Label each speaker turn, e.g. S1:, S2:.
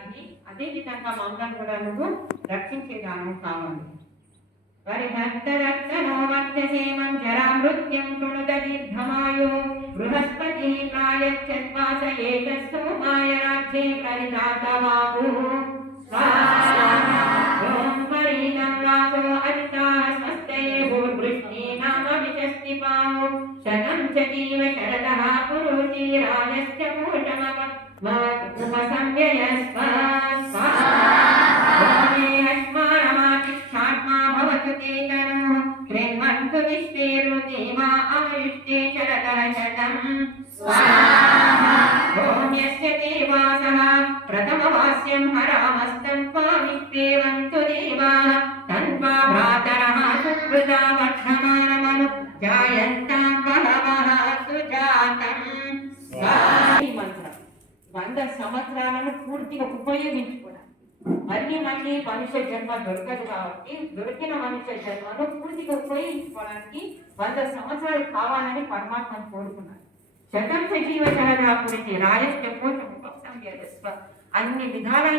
S1: దాన్ని అదే విధంగా మమ్మల్ని కూడా నువ్వు రక్షించేదానం కావాలి పరిహత్తరత్తనో వర్ధసేమం జరా మృత్యం కృణుత దీర్ఘమాయు బృహస్పతి ప్రాయచ్చద్వాస ఏకస్తోమాయ రాజ్యే పరిదాతవాపు ఓం పరీతం వాసో అదితాః స్వస్తయే భూర్వృష్టి నామ విశస్తి పావు శతం చ జీవ శరదः పురుషి రాజశ్చ క్రిన్వంతు విశ్వేరు దేవా ఆయుష్టే శరదः శతం. యస్య దేవాసః ప్రథమవాస్యం హరామస్తం పామిత్యేవంతు దేవాः తన్వా భ్రాతరः సుకృతా వర్ధమానమను జాయంతాం బహవः సుజాతం. వంద సంవత్సరాలను పూర్తిగా ఉపయోగించుకోవడం. మళ్ళీ మళ్ళీ మనుష్య జన్మ దొరకదు కాబట్టి దొరికిన మనుష్య జన్మను పూర్తిగా ఉపయోగించుకోవడానికి వంద సంవత్సరాలు కావాలని పరమాత్మ కోరుకున్నారు శతం సజీవ శరదా పురిచి రాజస్య పోషం అన్ని విధాల